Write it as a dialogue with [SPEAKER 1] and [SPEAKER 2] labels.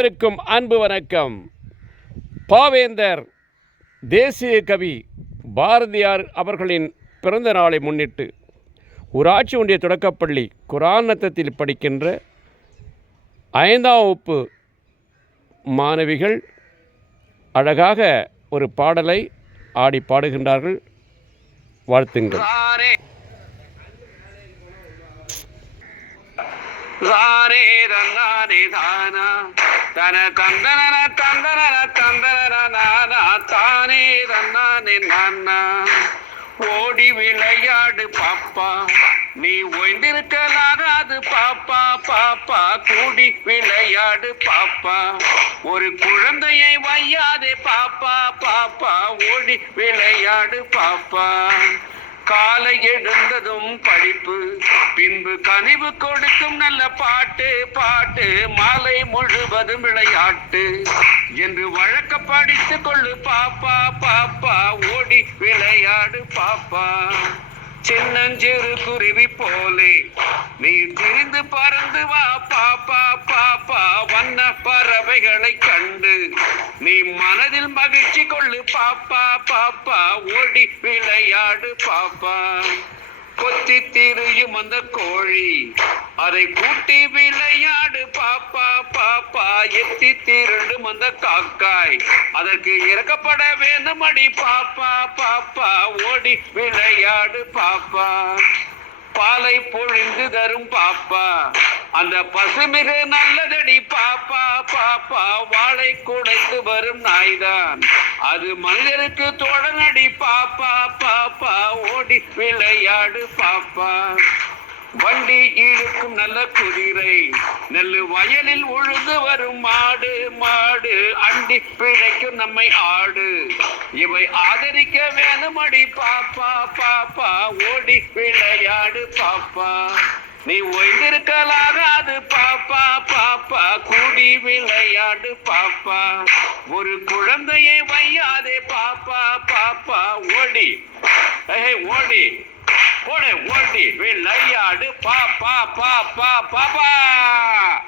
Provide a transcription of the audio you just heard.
[SPEAKER 1] அனைவருக்கும் அன்பு வணக்கம். பாவேந்தர் தேசிய கவி பாரதியார் அவர்களின் பிறந்த நாளை முன்னிட்டு ஊராட்சி ஒன்றிய தொடக்கப்பள்ளி குரானத்தத்தில் படிக்கின்ற ஐந்தாம் வகுப்பு மாணவிகள் அழகாக ஒரு பாடலை ஆடி பாடுகின்றார்கள். வாழ்த்துங்கள்.
[SPEAKER 2] சாரே சாரே தானா. தன தந்தன தந்தன தந்தன தானே ரன்னானே நானா ஓடி விளையாடு பாப்பா. நீ ஓய்ந்திருக்கலாகாது பாப்பா பாப்பா. கூடி விளையாடு பாப்பா. ஒரு குழந்தையை வையாதே பாப்பா பாப்பா. ஓடி விளையாடு பாப்பா. காலை எழுந்ததும் படிப்பு பின்பு கனிவு கொடுக்கும் நல்ல பாட்டு பாட்டு மாலை முழுவதும் விளையாட்டு. என்று வழக்க படித்து கொள்ளு பாப்பா பாப்பா ஓடி விளையாடு பாப்பா. சின்னஞ்சிறு குருவி போலே நீ திரிந்து பறந்து வா பாப்பா பாப்பா. வண்ண பறவைகளை கண்டு நீ மனதில் மகிழ்ச்சி கொள்ளு பாப்பா பாப்பா. ஓடி விளையாடு பாப்பா. கொத்தி திரியும் அந்த கோழி. அதை கூட்டி விளையாடு பாப்பா பாப்பா. எத்தி திருடும் அந்த காக்காய். அதற்கு இறக்கப்பட வேண்டும் அடி பாப்பா பாப்பா. ஓடி விளையாடு பாப்பா. பாலை பொழிந்து தரும் பாப்பா. அந்த பசுமிகு நல்லதடி பாப்பா. அப்பா வாழை குடைத்து வரும் நாய்தான். அது மனிதருக்கு தொடங்கடி பாப்பா பாப்பா ஓடி விளையாடு பாப்பா வண்டி இழுக்கும் நல்ல குதிரை நெல்லு வயலில் உழுது வரும் மாடு மாடு அண்டி பிழைக்கும் நம்மை ஆடு. இவை ஆதரிக்க வேணுமடி பாப்பா பாப்பா ஓடி விளையாடு பாப்பா நீ ஓய்ந்திருக்கலாகாது பா விளையாடு பாப்பா. ஒரு குழந்தையை வையாதே பாப்பா பாப்பா ஓடி. ஓடி. ஓடு ஓடி. விளையாடு பாப்பா பாப்பா பாப்பா.